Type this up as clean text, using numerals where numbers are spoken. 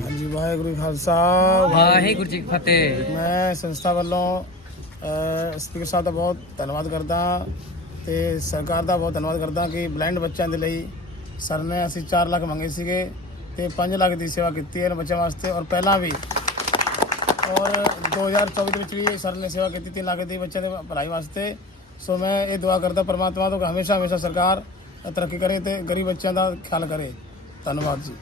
हाँ जी, वाहेगुरु जी खालसा ਵਾਹਿਗੁਰੂ ਜੀ ਕੀ ਫਤਿਹ। मैं संस्था वालों स्पीकर साहब का बहुत धन्यवाद करता ਤੇ ਸਰਕਾਰ ਦਾ ਬਹੁਤ ਧੰਨਵਾਦ ਕਰਦਾ ਕਿ ਬਲਾਈਂਡ ਬੱਚਿਆਂ ਦੇ ਲਈ ਸਰ ਨੇ ਅਸੀਂ 4 ਲੱਖ ਮੰਗੇ ਸੀਗੇ ਤੇ 5 ਲੱਖ ਦੀ ਸੇਵਾ ਕੀਤੀ ਹੈ ਬੱਚਿਆਂ ਵਾਸਤੇ ਔਰ ਪਹਿਲਾਂ ਵੀ ਔਰ 2024 ਦੇ ਵਿੱਚ ਵੀ ਸਰ ਨੇ ਸੇਵਾ ਕੀਤੀ 3 ਲੱਖ ਦੀ ਬੱਚਿਆਂ ਦੇ ਭਲਾਈ ਵਾਸਤੇ। ਸੋ ਮੈਂ ਇਹ ਦੁਆ ਕਰਦਾ ਪਰਮਾਤਮਾ ਤੋਂ ਕਿ ਹਮੇਸ਼ਾ ਸਰਕਾਰ ਤਰੱਕੀ ਕਰੇ ਤੇ ਗਰੀਬ ਬੱਚਿਆਂ ਦਾ ਖਿਆਲ ਕਰੇ। ਧੰਨਵਾਦ ਜੀ।